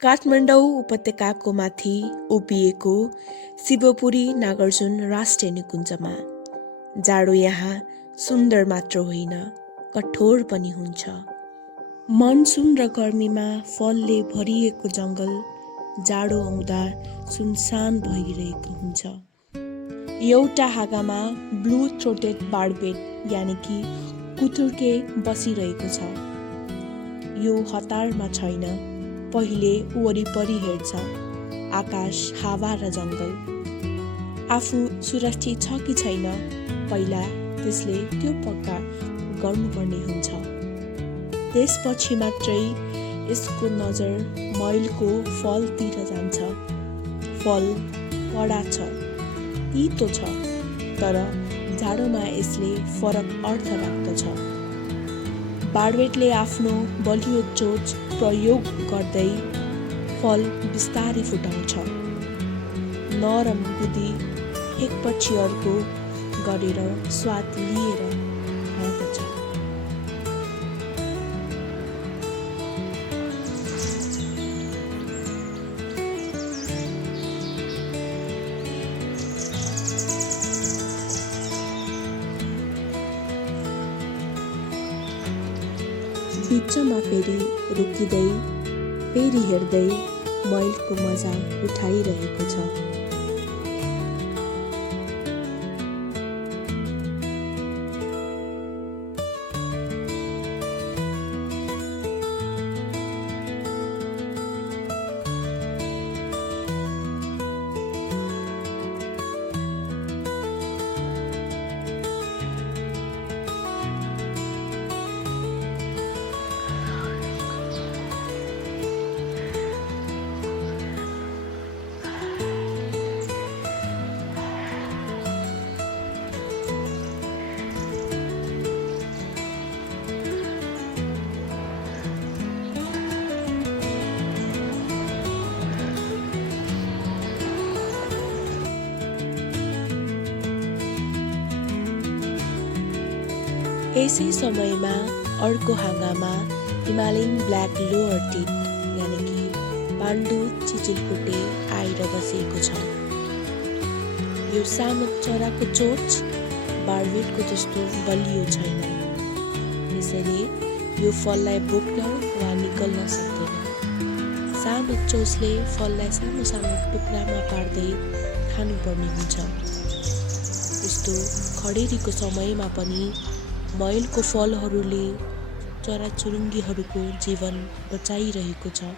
काठमाडौँ उपत्यकाको माथि उभिएको शिवपुरी नागार्जुन राष्ट्रिय निकुञ्जमा जाडो यहाँ सुन्दर मात्र होइन, कठोर पनि हुन्छ। मनसुन र गर्मीमा फलले भरिएको जङ्गल जाडो आउँदा सुनसान भइरहेको हुन्छ। एउटा हाँगामा ब्लू थ्रोटेड बार्बेट यानि कि कुतुर्के बसिरहेको छ। यो हतारमा छैन, पहिले वरिपरि हेर्छ, आकाश, हावा र जङ्गल। आफू सुरक्षित छ कि छैन, पहिला त्यसले त्यो पक्का गर्नुपर्ने हुन्छ। त्यसपछि मात्रै यसको नजर मैलको फलतिर जान्छ। फल कडा छ, तितो छ, तर जाडोमा यसले फरक अर्थ राख्दछ। बार्बेटले आफ्नो बलियो चोच प्रयोग गर्दै फल बिस्तारै फुटाउँछ। नरम गुदी एकपछि अर्को गरेर स्वाद लिएर खाँदछ। बिचमा फेरि रोकिँदै फेरि हेर्दै मैलको मजा उठाइरहेको छ। यसै समयमा अर्को हाँगामा हिमालयन ब्ल्याक लोअर टिट यानि कि पाण्डु चिचिलपुटे आएर बसेको छ। यो सानो चराको चोच बार्बेटको जस्तो बलियो छैन, त्यसैले यो फललाई बोक्न वा निकल्न सक्दैन। सानो चोचले फललाई सानो सानो टुक्रामा पार्दै खानुपर्ने हुन्छ। यस्तो खडेरीको समयमा पनि मैलको फलहरूले चराचुरुङ्गीहरूको जीवन बचाइरहेको छ।